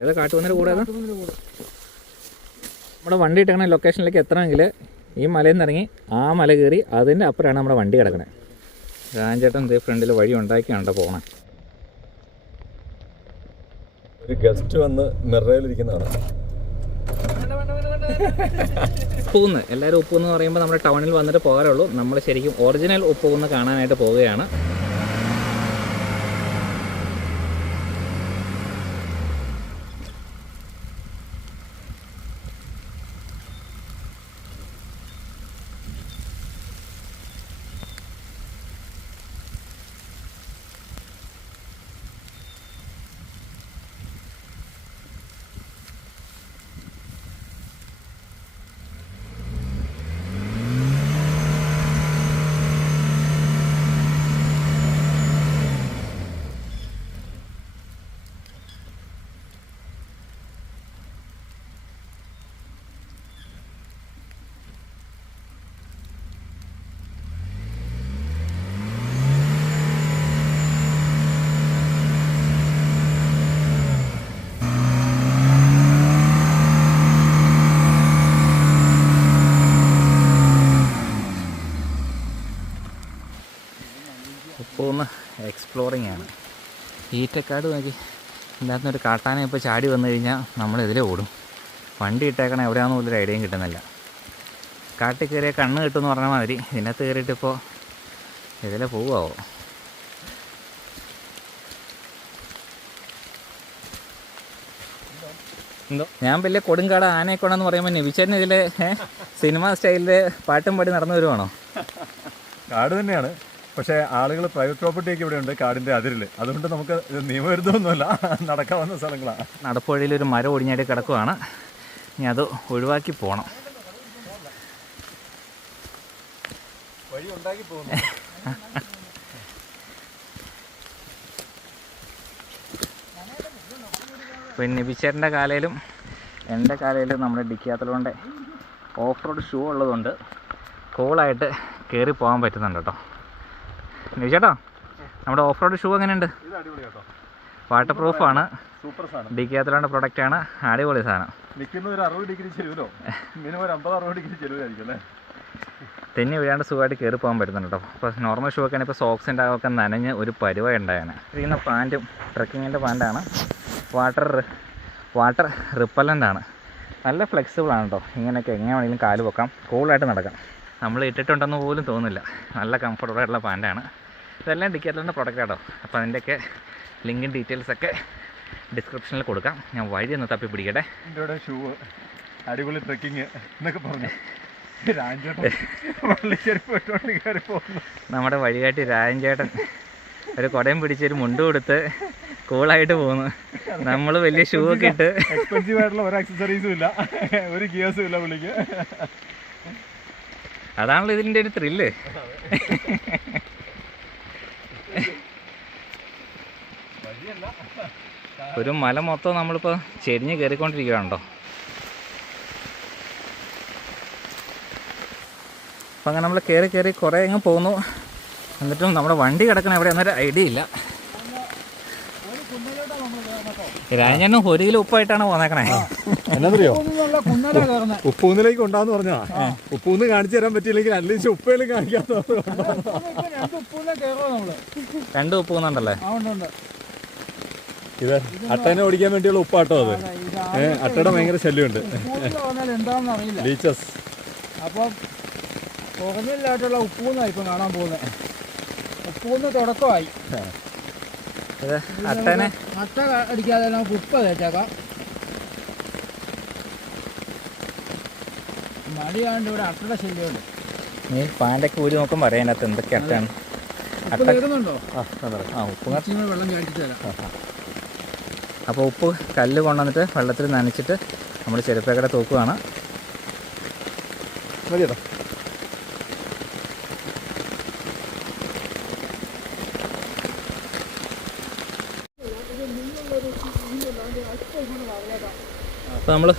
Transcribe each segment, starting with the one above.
ഏതാ കാട്ടുപന്നിന്റെ കൂടെ ഏതാ? നമ്മുടെ വണ്ടി ഇട്ടേക്കണ ലൊക്കേഷനിലേക്ക് എത്തണമെങ്കിൽ ഈ മലയിൽ നിന്ന് ഇറങ്ങി ആ മല കയറി അതിന്റെ അപ്പുറമാണ് നമ്മുടെ വണ്ടി കിടക്കണേ. രാജേട്ടൻ ഇതേ ഫ്രണ്ടിൽ വഴി ഉണ്ടാക്കിയാണ് പോണേ. ഒരു ഗസ്റ്റ് വന്ന് മിറയിലിരിക്കുന്നതാണ് ഉപ്പൂന്ന് എല്ലാവരും ഉപ്പൂന്ന് പറയുമ്പോൾ നമ്മുടെ ടൗണിൽ വന്നിട്ട് പോകാറുള്ളൂ. നമ്മൾ ശരിക്കും ഒറിജിനൽ ഉപ്പൂന്ന് കാണാനായിട്ട് പോവുകയാണ് ഉപ്പൂന്ന് ആണ്. ഈറ്റക്കാട് നോക്കി. ഇതിനകത്ത് ഒരു കാട്ടാന ഇപ്പോൾ ചാടി വന്നു കഴിഞ്ഞാൽ നമ്മൾ ഇതിലേ ഓടും. വണ്ടി ഇട്ടേക്കണ എവിടെയാണെന്ന് പോലൊരു ഐഡിയയും കിട്ടുന്നില്ല. കാട്ടിൽ കയറിയ കണ്ണ് കിട്ടുമെന്ന് പറഞ്ഞ മാതിരി ഇതിനകത്ത് കയറിയിട്ടിപ്പോൾ ഇതിലെ പോവാവോ? ഞാൻ വലിയ കൊടുങ്കാട് ആനയെക്കൊണ്ടെന്ന് പറയുമ്പോൾ നിവിച്ചേട്ടൻ ഇതിലെ സിനിമ സ്റ്റൈലിൽ പാട്ടും പാടി നടന്നു വരുവാണോ കാട് തന്നെയാണ്. പക്ഷേ ആളുകൾ പ്രൈവറ്റ് പ്രോപ്പർട്ടി ഒക്കെ ഇവിടെ ഉണ്ട് കാടിന്റെ അതിരിൽ അതുകൊണ്ട് നമുക്ക് നിയമവിരുദ്ധമൊന്നുമല്ല നടക്കാവുന്ന സ്ഥലങ്ങളാണ്. നടപ്പുഴയിൽ ഒരു മരം ഒടിഞ്ഞാടി കിടക്കുവാണ്. ഇനി അത് ഒഴിവാക്കി പോകണം വഴി ഉണ്ടാക്കി പോകുന്നു. പിന്നെ ബിച്ചേറിന്റെ കാലയിലും എന്റെ കാലയിലും നമ്മുടെ ഡിക്കാത്തലോണ്ട് ഓഫ് റോഡ് ഷൂ ഉള്ളതുകൊണ്ട് കൂളായിട്ട് കയറി പോകാൻ പറ്റുന്നുണ്ട് കേട്ടോ. നിവിച്ചേട്ടോ നമ്മുടെ ഓഫ് റോഡ് ഷൂ എങ്ങനെയുണ്ട് വാട്ടർ പ്രൂഫാണ് സൂപ്പർ സാധനം. പ്രൊഡക്റ്റ് ആണ്. അടിപൊളി സാധനം. ഒരു അറുപത് ഡിഗ്രി ചെരുവിലോ? മിനിമം ഒരു അമ്പത് അറുപത് ഡിഗ്രി ചെരുവായിരിക്കും അല്ലേ? തെന്നി വീഴാണ്ട് സുഖമായിട്ട് കയറി പോകാൻ പറ്റുന്നുണ്ട് കേട്ടോ. അപ്പോൾ നോർമൽ ഷൂ ഒക്കെ ഇപ്പോൾ സോക്സിന്റെ ഒക്കെ നനഞ്ഞ് ഒരു പരുവായി ഉണ്ടായാണ് ഇരിക്കുന്ന പാന്റും ട്രക്കിങ്ങിന്റെ പാന്റാണ് വാട്ടർ വാട്ടർ റിപ്പല്ലന്റ് ആണ്. നല്ല ഫ്ലെക്സിബിൾ ആണ് കേട്ടോ. ഇങ്ങനെയൊക്കെ എങ്ങനെ വേണമെങ്കിലും കാൽ വെക്കാം. കൂളായിട്ട് നടക്കാം. നമ്മൾ ഇട്ടിട്ടുണ്ടെന്ന് പോലും തോന്നില്ല നല്ല കംഫർട്ടബിൾ ആയിട്ടുള്ള പാന്റാണ് ഇതെല്ലാം ഡിക്കാത്തലിന്റെ പ്രോഡക്റ്റ് ആട്ടോ. അപ്പോൾ അതിന്റെയൊക്കെ ലിങ്കും ഡീറ്റെയിൽസൊക്കെ ഡിസ്ക്രിപ്ഷനിൽ കൊടുക്കാം. ഞാൻ വഴി ഒന്ന് തപ്പി പിടിക്കട്ടെ. എന്റെ ഇവിടെ ഷൂ അടിപൊളി ട്രെക്കിങ് എന്നൊക്കെ പറഞ്ഞു. നമ്മുടെ വഴികാട്ടി രാജൻചേട്ടൻ ഒരു കുടയും പിടിച്ച് ഒരു മുണ്ട് കൊടുത്ത് കൂളായിട്ട് പോകുന്നു നമ്മൾ വലിയ ഷൂ ഒക്കെ ഇട്ട് എക്സ്പെൻസീവ് ആയിട്ടുള്ള ഒരു ആക്സസറീസും ഇല്ല. ഒരു ഗിയേഴ്സും ഇല്ല പുള്ളിക്ക്. അതാണല്ലോ ഇതിന്റെ ഒരു ത്രില്ല് ഒരു മല മൊത്തം നമ്മളിപ്പോൾ ചെരിഞ്ഞ് കയറിക്കൊണ്ടിരിക്കുകയാണല്ലോ അപ്പം അങ്ങനെ നമ്മൾ കയറി കയറി കുറേ അങ്ങ് പോന്നു. എന്നിട്ടും നമ്മുടെ വണ്ടി കിടക്കണ എവിടെയാണെന്നൊരു ഐഡിയ ഇല്ല. രാജനും ഒരു കിലോ ഉപ്പായിട്ടാണ് പോന്നേക്കണേ. എന്നറിയോ? ഉപ്പൂന്നിലേക്ക് ഉണ്ടാന്ന് പറഞ്ഞാ ഉപ്പൂന്ന് കാണിച്ചു തരാൻ പറ്റിയില്ലെങ്കിൽ അല്ലെങ്കിൽ ഉപ്പയിലും കാണിക്കാത്ത രണ്ട് ഉപ്പ് പോകുന്നുണ്ടല്ലേ ഇത് അട്ടനെ ഓടിക്കാൻ വേണ്ടിയുള്ള ഉപ്പാട്ടോ അത്. ഏഹ് അട്ടയുടെ ഭയങ്കര ശല്യമുണ്ട്. എന്താണെന്ന് അറിയില്ല. ലീച്ചസ് അപ്പം പുറമില്ലായിട്ടുള്ള ഉപ്പൂന്നാണ് ഇപ്പം കാണാൻ പോകുന്നത്. ഉപ്പൂന്ന് തുടക്കമായി. അട്ടനെ? അട്ട അടിക്കാതെ നമുക്ക് ഉപ്പ തേച്ചേക്കാം മടിയാണ്ട് ഇവിടെ അട്ടയുടെ ശല്യമുണ്ട്. നീ പാന്റൊക്കെ ഊരി നോക്കാൻ പറയാനകത്ത് എന്തൊക്കെ അട്ടാണ് അട്ട ആ ഉപ്പ് വെള്ളം ചാടിച്ചു തരാം അപ്പോൾ ഉപ്പ് കല്ല് കൊണ്ടുവന്നിട്ട് വെള്ളത്തിൽ നനച്ചിട്ട് നമ്മൾ ചെരുപ്പേക്കടെ തൂക്കുകയാണ്. മതിയോ അപ്പോൾ നമ്മൾ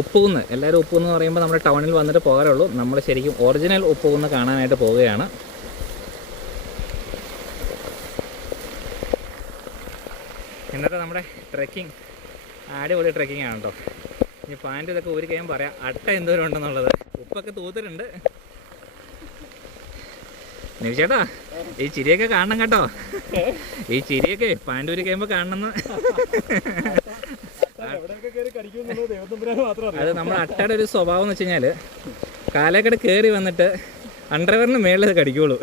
ഉപ്പുകുന്ന് എല്ലാവരും ഉപ്പുകുന്ന് പറയുമ്പോൾ നമ്മുടെ ടൗണിൽ വന്നിട്ട് പോകാറുള്ളൂ. നമ്മൾ ശരിക്കും ഒറിജിനൽ ഉപ്പുകുന്ന് കാണാനായിട്ട് പോവുകയാണ്. നമ്മുടെ ട്രെക്കിംഗ് അടിപൊളി ട്രെക്കിംഗ് ആണ് കേട്ടോ. ഇനി പാന്റ് ഇതൊക്കെ ഒരു കഴിയുമ്പോൾ പറയാം അട്ട എന്തോരം ഉണ്ടെന്നുള്ളത്. ഉപ്പൊക്കെ തൂത്തിട്ടുണ്ട്. നിമിഷേട്ടാ ഈ ചിരിയൊക്കെ കാണണം കേട്ടോ. ഈ ചിരിയൊക്കെ പാന്റ് ഒരു കഴിയുമ്പോൾ അറിയാം അത് നമ്മുടെ അട്ടയുടെ ഒരു സ്വഭാവം എന്ന് വെച്ച് കഴിഞ്ഞാൽ കാലേക്കട കയറി വന്നിട്ട് അണ്ടർവെയറിന് മേളിൽ കടിക്കുള്ളൂ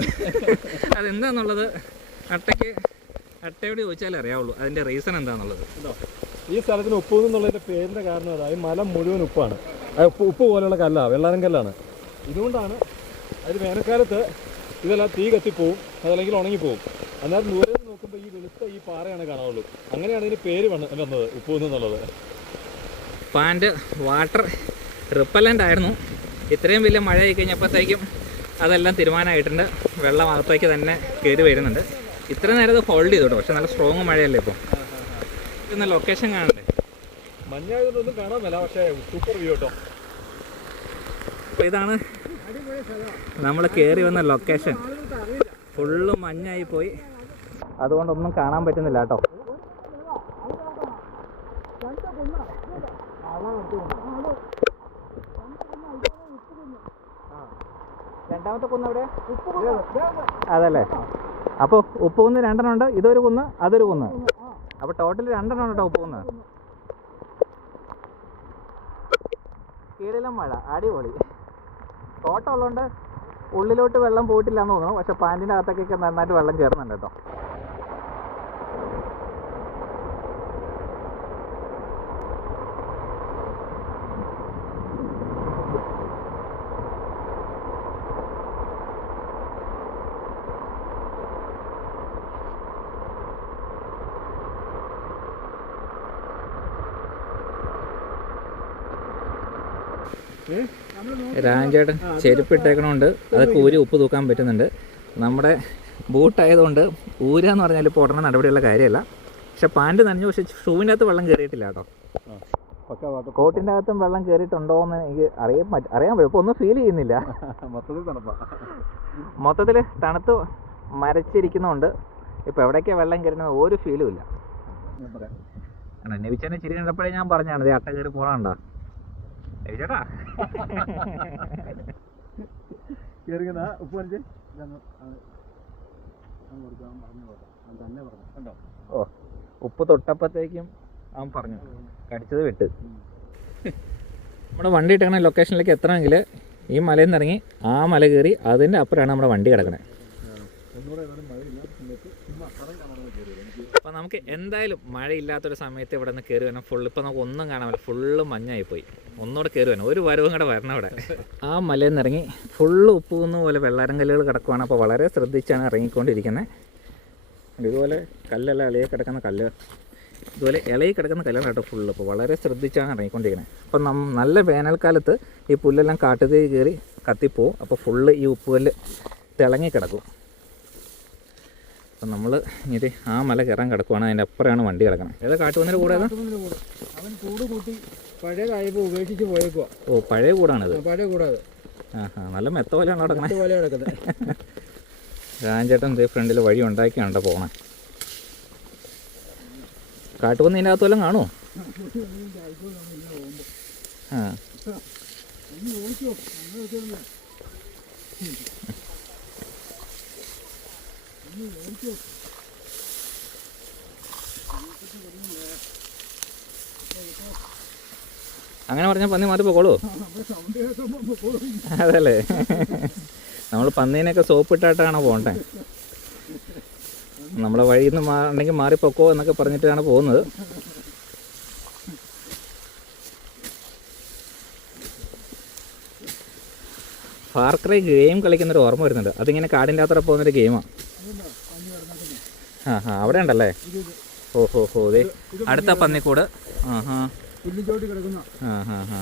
അതെന്താന്നുള്ളത്? അട്ടയ്ക്ക് അട്ടയോട് ചോദിച്ചാലേ അറിയാവുള്ളൂ. അതിന്റെ റീസൺ എന്താണെന്നുള്ളത് ഈ സ്ഥലത്തിന് ഉപ്പ് എന്നുള്ളതിന്റെ പേരിന്റെ കാരണം അതാ. ഈ മല മുഴുവൻ ഉപ്പാണ്. ഉപ്പ് ഉപ്പ് പോലെയുള്ള കല്ലാണ് വെള്ളാരം കല്ലാണ്. ഇതുകൊണ്ടാണ് അത് വേനൽക്കാലത്ത് ഇതെല്ലാം തീ കത്തിപ്പോവും അതല്ലെങ്കിൽ ഉണങ്ങിപ്പോവും. അന്നേരം ദൂരെ നോക്കുമ്പോൾ ഈ വെളുത്ത ഈ പാറയാണ് കാണാവുള്ളൂ. അങ്ങനെയാണ് ഇതിന് പേര് വന്ന- വന്നത് ഉപ്പ് എന്നുള്ളത്. പാന്റ് വാട്ടർ റിപ്പല്ലന്റ് ആയിരുന്നു. ഇത്രയും വലിയ മഴ ആയി കഴിഞ്ഞപ്പോഴത്തേക്കും അതെല്ലാം തീരുമാനമായിട്ടുണ്ട്. വെള്ളം അകത്തേക്ക് തന്നെ കയറി വരുന്നുണ്ട് ഇത്ര നേരം ഇത് ഹോൾഡ് ചെയ്തു കേട്ടോ. പക്ഷെ നല്ല സ്ട്രോങ് മഴയല്ലേ ഇപ്പോൾ ഇന്ന് ലൊക്കേഷൻ കാണണ്ടേ? മഞ്ഞായതൊന്നും കാണാൻ മേല പക്ഷേ സൂപ്പർ വ്യൂ കേട്ടോ. അപ്പോൾ ഇതാണ് നമ്മൾ കയറി വന്ന ലൊക്കേഷൻ ഫുള്ള് മഞ്ഞായി പോയി. അതുകൊണ്ടൊന്നും കാണാൻ പറ്റുന്നില്ല കേട്ടോ. രണ്ടാമത്തെ കുന്ന് എവിടെ അതല്ലേ. അപ്പോൾ ഉപ്പ് കുന്ന് രണ്ടെണ്ണം ഉണ്ട് ഇതൊരു കുന്ന് അതൊരു കുന്ന്. അപ്പോൾ ടോട്ടൽ രണ്ടെണ്ണം ഉണ്ട് ഉപ്പ് കുന്ന് കീഴിലും മഴ അടിപൊളി. തോട്ടം ഉള്ളതുകൊണ്ട് ഉള്ളിലോട്ട് വെള്ളം പോയിട്ടില്ല എന്ന് തോന്നുന്നു. പക്ഷെ പാന്റിന്റെ അകത്തേക്കൊക്കെ നന്നായിട്ട് വെള്ളം കയറുന്നുണ്ട് കേട്ടോ. രാജേട്ടൻ ചെരുപ്പ് ഇട്ടേക്കണമുണ്ട് അതൊക്കെ ഊരി ഉപ്പ് തൂക്കാൻ പറ്റുന്നുണ്ട്. നമ്മുടെ ബൂട്ടായതുകൊണ്ട് ഊരുക ഊരാന്ന് പറഞ്ഞാൽ ഇപ്പോൾ ഉടനെ നടപടിയുള്ള കാര്യമല്ല. പക്ഷെ പാന്റ് നനഞ്ഞു പക്ഷെ ഷൂവിന്റെ അകത്ത് വെള്ളം കയറിയിട്ടില്ല കേട്ടോ. കോട്ടിന്റെ അകത്തും വെള്ളം കയറിയിട്ടുണ്ടോ എന്ന് എനിക്ക് അറിയാൻ പറ്റ അറിയാൻ പറ്റും. ഇപ്പോൾ ഒന്നും ഫീൽ ചെയ്യുന്നില്ല. മൊത്തത്തിൽ മൊത്തത്തിൽ തണുത്ത് മരച്ചിരിക്കുന്നതുകൊണ്ട് ഇപ്പോൾ എവിടേക്കാണ് വെള്ളം കയറുന്നത് ഒരു ഫീലും ഇല്ല. ആണ് ചിരി കണ്ടപ്പോഴേ ഞാൻ പറഞ്ഞാണ് അട്ട കയറി കയറിക്കുന്ന ഉപ്പ് തന്നെ പറഞ്ഞു. കണ്ടോ? ഓ ഉപ്പ് തൊട്ടപ്പോഴത്തേക്കും അവൻ പറഞ്ഞു. കടിച്ചത് വിട്ട്. നമ്മുടെ വണ്ടി ഇട്ടേക്കണ ലൊക്കേഷനിലേക്ക് എത്തണമെങ്കിൽ ഈ മലയിൽ നിന്ന് ഇറങ്ങി ആ മല കയറി അതിന്റെ അപ്പുറമാണ് നമ്മുടെ വണ്ടി കിടക്കണത് ഒന്നുകൂടെ ഏതായാലും മഴയില്ല സമയത്ത് ചുമ്മാ സ്ഥലം കാണാൻ കയറി എനിക്ക് അപ്പോൾ നമുക്ക് എന്തായാലും മഴയില്ലാത്തൊരു സമയത്ത് ഇവിടെ നിന്ന് കയറി വരണം. ഫുള്ള് ഇപ്പം നമുക്ക് ഒന്നും കാണാൻ പറ്റില്ല. ഫുള്ള് മഞ്ഞായി പോയി ഒന്നുകൂടെ കയറി വരണം. ഒരു വരവും കൂടെ വരണം ഇവിടെ. ആ മലയിൽ നിന്ന് ഇറങ്ങി ഫുള്ള് ഉപ്പുകുന്ന പോലെ വെള്ളാരം കല്ലുകൾ കിടക്കുവാണ്. അപ്പോൾ വളരെ ശ്രദ്ധിച്ചാണ് ഇറങ്ങിക്കൊണ്ടിരിക്കുന്നത്. ഇതുപോലെ കല്ലല്ല ഇളയെ കിടക്കുന്ന കല്ല്. ഇതുപോലെ ഇളയിൽ കിടക്കുന്ന കല്ലാണ് കേട്ടോ ഫുള്ള് അപ്പോൾ വളരെ ശ്രദ്ധിച്ചാണ് ഇറങ്ങിക്കൊണ്ടിരിക്കുന്നത്. അപ്പം നം നല്ല വേനൽക്കാലത്ത് ഈ പുല്ലെല്ലാം കാട്ടുകയറി കത്തിപ്പോവും. അപ്പോൾ ഫുള്ള് ഈ ഉപ്പുകല്ല് തിളങ്ങി കിടക്കും. അപ്പം നമ്മൾ ഇനി ആ മല കയറാൻ കിടക്കുവാണ്. അതിന്റെ അപ്പുറമാണ് വണ്ടി കിടക്കുന്നത് ഏതാ കാട്ടുവന്നിന്റെ കൂടെ. അവൻ കൂട് കൂട്ടി പഴയതായപ്പോൾ ഉപേക്ഷിച്ച് പോയേക്കുവാ. ഓ പഴയ കൂടാണിത്. പഴയ കൂടാതെ. ആ ആ നല്ല മെത്ത പോലെയാണ് കിടക്കണേ. പോലെ കിടക്കുന്നത്. രാജേട്ടൻ ഇതേ ഫ്രണ്ടിൽ വഴി ഉണ്ടാക്കിയാണോ പോണേ. കാട്ടുപന്നി ഇതിന്റെ അകത്ത് വല്ലതും കാണുമോ ആ. അങ്ങനെ പറഞ്ഞാൽ പന്നി മാറി പോകോളൂ. അതല്ലേ? നമ്മൾ പന്നീനൊക്കെ സോപ്പ് ഇട്ടിട്ടാണ് പോകണ്ടേ? നമ്മളെ വഴിയിൽ നിന്ന് മാറണമെങ്കിൽ മാറിപ്പോക്കോ എന്നൊക്കെ പറഞ്ഞിട്ടാണ് പോകുന്നത്. ഫാർക്രൈ ഗെയിം കളിക്കുന്നൊരു ഓർമ്മ വരുന്നുണ്ട്. അതിങ്ങനെ കാടിന്റെ അത്ര പോകുന്നൊരു ഗെയിമാണ് ആ ആ അവിടെ ഉണ്ടല്ലേ? ഓ ഹോ ഹോ ദേ. അടുത്ത പന്നിക്കൂട്. ആ ഹാ പുല്ലിച്ചോട്ടി കിടക്കുന്ന ആ. ഹാ ഹാ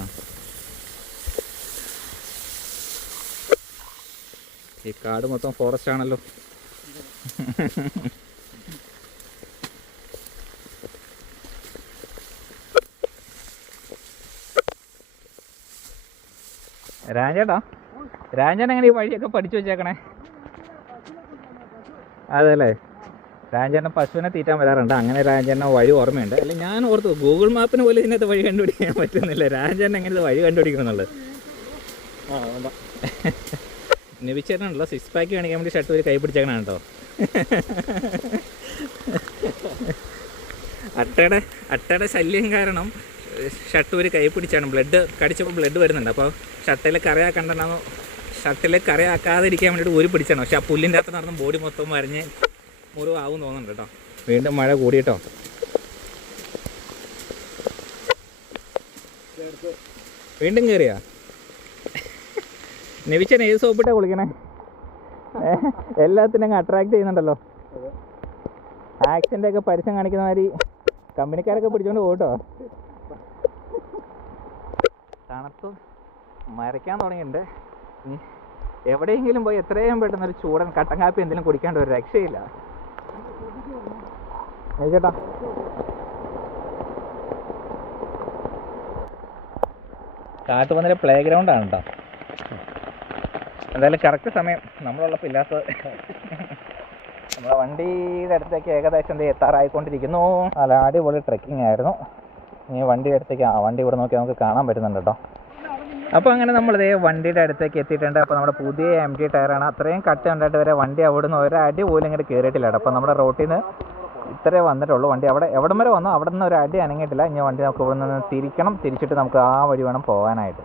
ഈ കാട് മൊത്തം ഫോറസ്റ്റ് ആണല്ലോ. രാജേട്ടാ രാജൻ എങ്ങനെ ഈ വഴിയൊക്കെ പഠിച്ചു വെച്ചേക്കണേ? അതെല്ലേ? രാജേട്ടൻ പശുവിനെ തീറ്റാൻ വരാറുണ്ട്. അങ്ങനെ രാജേട്ടൻ വഴി ഓർമ്മയുണ്ട്. അല്ല ഞാൻ ഓർത്തു ഗൂഗിൾ മാപ്പിന് പോലെ ഇതിനകത്ത് വഴി കണ്ടുപിടിക്കാൻ പറ്റുന്നില്ല. രാജേട്ടൻ എങ്ങനെ വഴി ആ നിവിച്ചേട്ടനുണ്ടല്ലോ സിക്സ് പാക്ക് കാണിക്കാൻ വേണ്ടി ഷർട്ട് ഒരു കൈ പിടിച്ചേക്കണം കേട്ടോ. അട്ടയുടെ അട്ടയുടെ ശല്യം കാരണം ഷർട്ട് ഒരു കൈ പിടിച്ചാണ്. ബ്ലഡ് കടിച്ചപ്പോൾ ബ്ലഡ് വരുന്നുണ്ട്. അപ്പോൾ ഷർട്ടിൽ കറയാക്കണ്ടെന്നു ഷർട്ടിൽ കറയാക്കാതിരിക്കാൻ വേണ്ടിയിട്ട് ഒരു പിടിച്ചാണ്. പക്ഷെ ആ പുല്ലിന്റെ അകത്ത് നടന്ന് ബോഡി മൊത്തം വരഞ്ഞ് മുറിവാകും തോന്നുന്നുണ്ട് കേട്ടോ. വീണ്ടും മഴ കൂടിയിട്ടോ? വീണ്ടും കയറിയാ നെവിച്ചൻ ഏത് സോപ്പിട്ടാ കുളിക്കണേ? എല്ലാത്തിനും അങ്ങ് അട്രാക്ട് ചെയ്യുന്നുണ്ടല്ലോ. ആക്സിഡന്റ് ഒക്കെ പരസ്യം കാണിക്കുന്ന മാതിരി കമ്പനിക്കാരൊക്കെ പിടിച്ചോണ്ട് പോട്ടോ തണുപ്പ് മരയ്ക്കാൻ തുടങ്ങിയിട്ടുണ്ട്. ഇനി എവിടെയെങ്കിലും പോയി എത്രയും പെട്ടെന്ന് ഒരു ചൂടൻ കട്ടൻ കാപ്പി എന്തെങ്കിലും കുടിക്കാണ്ട് ഒരു രക്ഷയില്ല. ചേട്ടാ കാട്ടുപന്നിലെ പ്ലേ ഗ്രൗണ്ടാണ് കേട്ടോ എന്തായാലും കറക്റ്റ് സമയം. നമ്മളുള്ളപ്പോൾ ഇല്ലാത്തത്. നമ്മളെ വണ്ടിയുടെ അടുത്തേക്ക് ഏകദേശം എന്ത് എത്താറായിക്കൊണ്ടിരിക്കുന്നു. അല്ല അടിപൊളി ട്രെക്കിംഗ് ആയിരുന്നു. ഇനി വണ്ടിയുടെ അടുത്തേക്ക് ആ വണ്ടി ഇവിടെ നോക്കി നമുക്ക് കാണാൻ പറ്റുന്നുണ്ട് കേട്ടോ അപ്പോൾ അങ്ങനെ നമ്മൾ നമ്മളിതേ വണ്ടിയുടെ അടുത്തേക്ക് എത്തിയിട്ടുണ്ട്. അപ്പോൾ നമ്മുടെ പുതിയ എം ടി ടയറാണ്. അത്രയും കട്ട് കണ്ടിട്ട് വരെ വണ്ടി അവിടെ നിന്ന് ഒരടി പോലും ഇങ്ങോട്ട് കയറിയിട്ടില്ല അപ്പോൾ നമ്മുടെ റോട്ടിൽ നിന്ന് ഇത്രേ വന്നിട്ടുള്ളൂ വണ്ടി. അവിടെ എവിടം വരെ വന്നോ? അവിടെ നിന്ന് ഒരു അടി അനങ്ങിയിട്ടില്ല. ഇനി വണ്ടി നമുക്ക് ഇവിടെ നിന്ന് തിരിക്കണം. തിരിച്ചിട്ട് നമുക്ക് ആ വഴി വേണം പോകാനായിട്ട്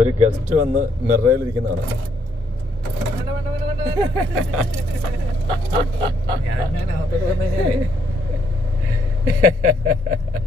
ഒരു ഗസ്റ്റ് വന്ന് മിറയിലിരിക്കുന്നതാണ് ഞാൻ അകത്തോട്ട് വന്നു